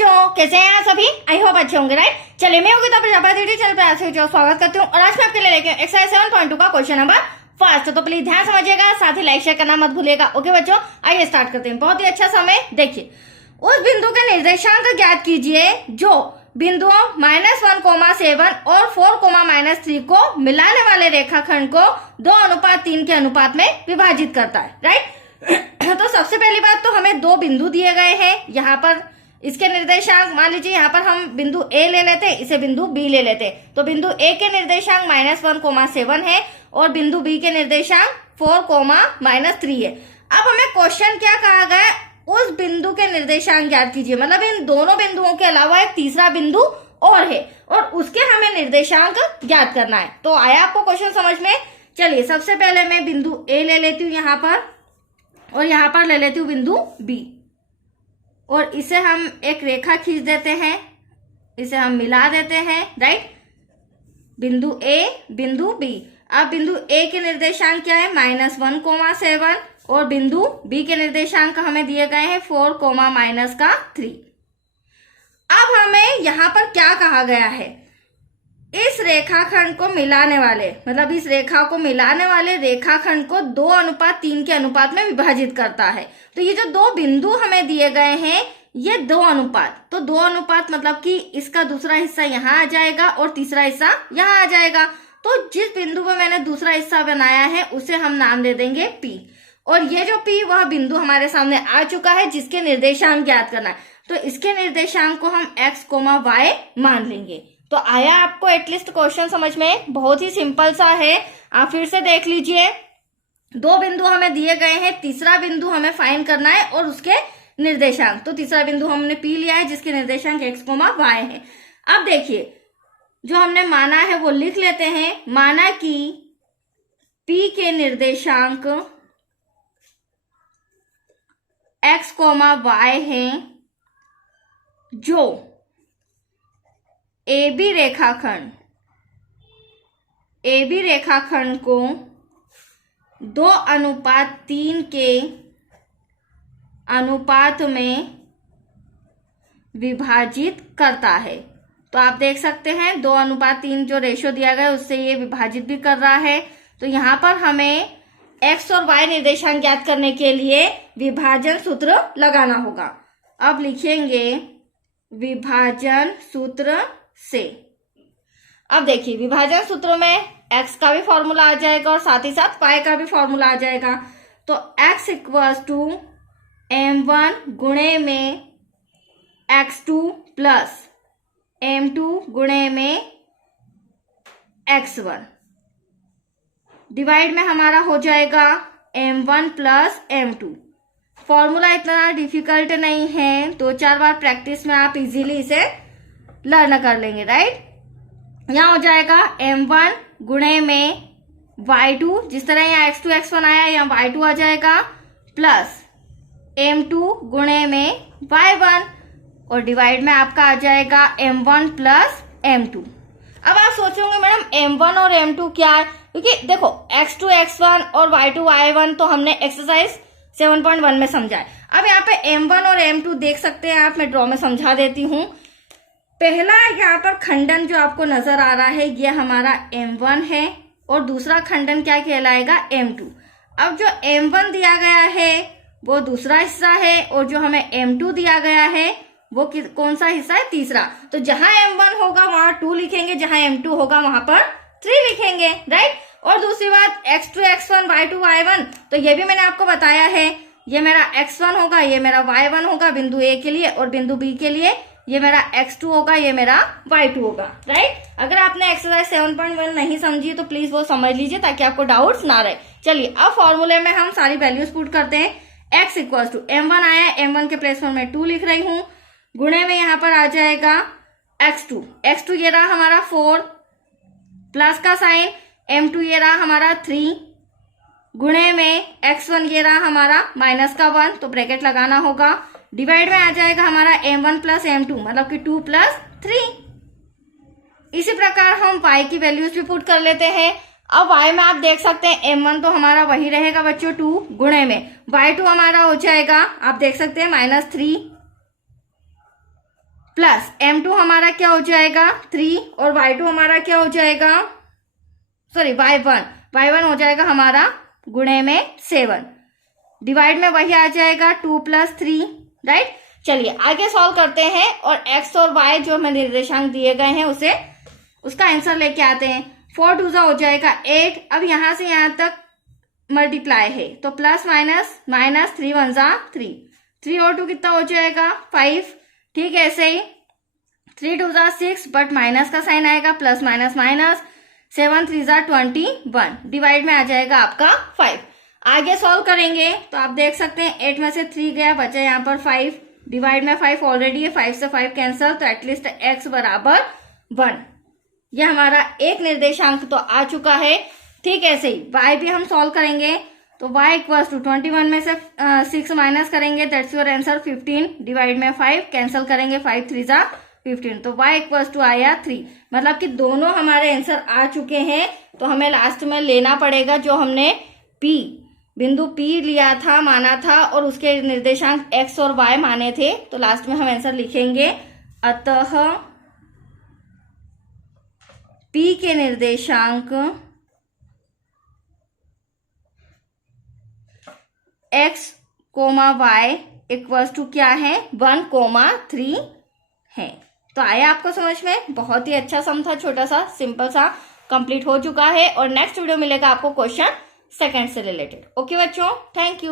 बच्चों, कैसे हैं आप सभी? आई होप अच्छे होंगे, राइट। चलिए, मैं योगिता प्रजापति चैनल पर आपसे स्वागत करती हूँ और आज मैं आपके लिए लेके एक्सरसाइज 7.2 का क्वेश्चन नंबर फर्स्ट। तो प्लीज ध्यान समझिएगा, साथ ही लाइक शेयर करना मत भूलिएगा। ओके बच्चों, आइए स्टार्ट करते हैं। बहुत ही अच्छा समय। देखिए, उस बिंदु के निर्देशांक ज्ञात कीजिए जो बिंदुओं -1,7 और 4,-3 को मिलाने वाले रेखाखंड को 2:3 के अनुपात में विभाजित करता है, राइट। तो सबसे पहली बात तो हमें दो बिंदु दिए गए हैं। यहाँ पर इसके निर्देशांक मान लीजिए, यहाँ पर हम बिंदु ए ले लेते, इसे बिंदु बी ले लेते। तो बिंदु ए के निर्देशांक -1,7 है और बिंदु बी के निर्देशांक 4,-3 है। अब हमें क्वेश्चन क्या कहा गया, उस बिंदु के निर्देशांक ज्ञात कीजिए। मतलब इन दोनों बिंदुओं के अलावा एक तीसरा बिंदु और है और उसके हमें निर्देशांक ज्ञात करना है। तो आया आपको क्वेश्चन समझ में? चलिए, सबसे पहले मैं बिंदु ए ले लेती हूँ यहाँ पर और यहाँ पर ले लेती हूँ बिंदु बी और इसे हम एक रेखा खींच देते हैं, इसे हम मिला देते हैं, राइट। बिंदु ए, बिंदु बी। अब बिंदु ए के निर्देशांक क्या है? -1,7 और बिंदु बी के निर्देशांक हमें दिए गए हैं 4,-3। अब हमें यहाँ पर क्या कहा गया है? इस रेखाखंड को मिलाने वाले, मतलब इस रेखा को मिलाने वाले रेखाखंड को 2:3 के अनुपात में विभाजित करता है। तो ये जो दो बिंदु हमें दिए गए हैं, ये 2 अनुपात। तो 2 अनुपात मतलब कि इसका दूसरा हिस्सा यहाँ आ जाएगा और तीसरा हिस्सा यहाँ आ जाएगा। तो जिस बिंदु पर मैंने दूसरा हिस्सा बनाया है उसे हम नाम दे देंगे P। और ये जो P, वह बिंदु हमारे सामने आ चुका है जिसके निर्देशांक ज्ञात करना है। तो इसके निर्देशांक को हम x, y मान लेंगे। तो आया आपको एटलीस्ट क्वेश्चन समझ में? बहुत ही सिंपल सा है। आप फिर से देख लीजिए, दो बिंदु हमें दिए गए हैं, तीसरा बिंदु हमें फाइंड करना है और उसके निर्देशांक। तो तीसरा बिंदु हमने P लिया है जिसके निर्देशांक x, y है। अब देखिए, जो हमने माना है वो लिख लेते हैं। माना कि P के निर्देशांक x, y हैं, जो AB रेखाखंड को 2:3 के अनुपात में विभाजित करता है। तो आप देख सकते हैं 2:3 जो रेशियो दिया गया है उससे ये विभाजित भी कर रहा है। तो यहाँ पर हमें x और y निर्देशांक ज्ञात करने के लिए विभाजन सूत्र लगाना होगा। अब लिखेंगे विभाजन सूत्र से। अब देखिए, विभाजन सूत्र में x का भी फॉर्मूला आ जाएगा और साथ ही साथ y का भी फॉर्मूला आ जाएगा। तो x = m1 गुणे में x2 प्लस m2 गुणे में x1 डिवाइड में हमारा हो जाएगा m1 प्लस m2। फॉर्मूला इतना डिफिकल्ट नहीं है, 2-4 बार प्रैक्टिस में आप इजीली इसे लर्न कर लेंगे, राइट। यहाँ हो जाएगा m1 गुणे में y2, जिस तरह यहाँ x2 x1 आया यहाँ y2 आ जाएगा, प्लस m2 गुणे में y1 और डिवाइड में आपका आ जाएगा m1 प्लस m2। अब आप सोचोगे मैडम m1 और m2 क्या है? क्योंकि देखो x2 x1 और y2 y1 तो हमने एक्सरसाइज 7.1 में समझा है। अब यहाँ पे m1 और m2 देख सकते हैं आप, मैं ड्रॉ में समझा देती हूँ। पहला यहाँ पर खंडन जो आपको नजर आ रहा है ये हमारा m1 है और दूसरा खंडन क्या कहलाएगा? m2। अब जो m1 दिया गया है वो दूसरा हिस्सा है और जो हमें m2 दिया गया है वो कौन सा हिस्सा है? तीसरा। तो जहां m1 होगा वहां 2 लिखेंगे, जहां m2 होगा वहां पर 3 लिखेंगे, राइट। और दूसरी बात x2 x1 y2 y1, तो ये भी मैंने आपको बताया है। ये मेरा x1 होगा, ये मेरा y1 होगा बिंदु A के लिए, और बिंदु B के लिए ये मेरा x2 होगा, ये मेरा y2 होगा, राइट। अगर आपने एक्सरसाइज 7.1 नहीं समझी तो प्लीज वो समझ लीजिए ताकि आपको डाउट्स ना रहे। चलिए, अब फॉर्मूले में हम सारी वैल्यूज पुट करते हैं। x = m1 आया, m1 के प्लेस पर मैं 2 लिख रही हूँ, गुणे में यहाँ पर आ जाएगा x2 ये रहा हमारा 4 प्लस का साइन, m2 ये रहा हमारा 3, गुणे में x1 ये रहा हमारा माइनस का 1, तो ब्रैकेट लगाना होगा, डिवाइड में आ जाएगा हमारा m1 प्लस m2 मतलब कि 2 प्लस 3। इसी प्रकार हम y की वैल्यूज भी पुट कर लेते हैं। अब y में आप देख सकते हैं m1 तो हमारा वही रहेगा बच्चों 2, गुणे में y2 हमारा हो जाएगा, आप देख सकते हैं -3 प्लस m2 हमारा क्या हो जाएगा 3 और y2 हमारा क्या हो जाएगा, सॉरी y1 हो जाएगा हमारा गुणे में 7, डिवाइड में वही आ जाएगा 2 + 3, राइट। चलिए आगे सॉल्व करते हैं और x और y जो हमें निर्देशांक दिए गए हैं उसका आंसर लेके आते हैं। 4 2 हो जाएगा 8। अब यहां से यहां तक मल्टीप्लाई है तो प्लस माइनस, माइनस 3 1 3, 3 और 2 कितना हो जाएगा 5, ठीक है। ऐसे ही 3 2 6 बट माइनस का साइन आएगा, प्लस माइनस माइनस, 7 3 21, डिवाइड में आ जाएगा आपका 5। आगे सॉल्व करेंगे तो आप देख सकते हैं 8 में से 3 गया, बचा यहाँ पर 5, डिवाइड में 5 ऑलरेडी है, 5 से 5 कैंसल, तो एटलीस्ट x बराबर 1। यह हमारा एक निर्देशांक तो आ चुका है, ठीक है। ऐसे ही y भी हम सॉल्व करेंगे तो y = 21 में से 6 माइनस करेंगे, दैट्स योर आंसर 15, डिवाइड में 5 कैंसल करेंगे, 5 3 15, तो y = आया 3। मतलब कि दोनों हमारे आंसर आ चुके हैं। तो हमें लास्ट में लेना पड़ेगा जो हमने बिंदु P लिया था, माना था, और उसके निर्देशांक x और y माने थे। तो लास्ट में हम आंसर लिखेंगे, अतः P के निर्देशांक x, y = क्या है 1, 3 है। तो आया आपको समझ में? बहुत ही अच्छा सम था, छोटा सा सिंपल सा, कंप्लीट हो चुका है। और नेक्स्ट वीडियो मिलेगा आपको क्वेश्चन सेकंड से रिलेटेड। ओके बच्चों, थैंक यू।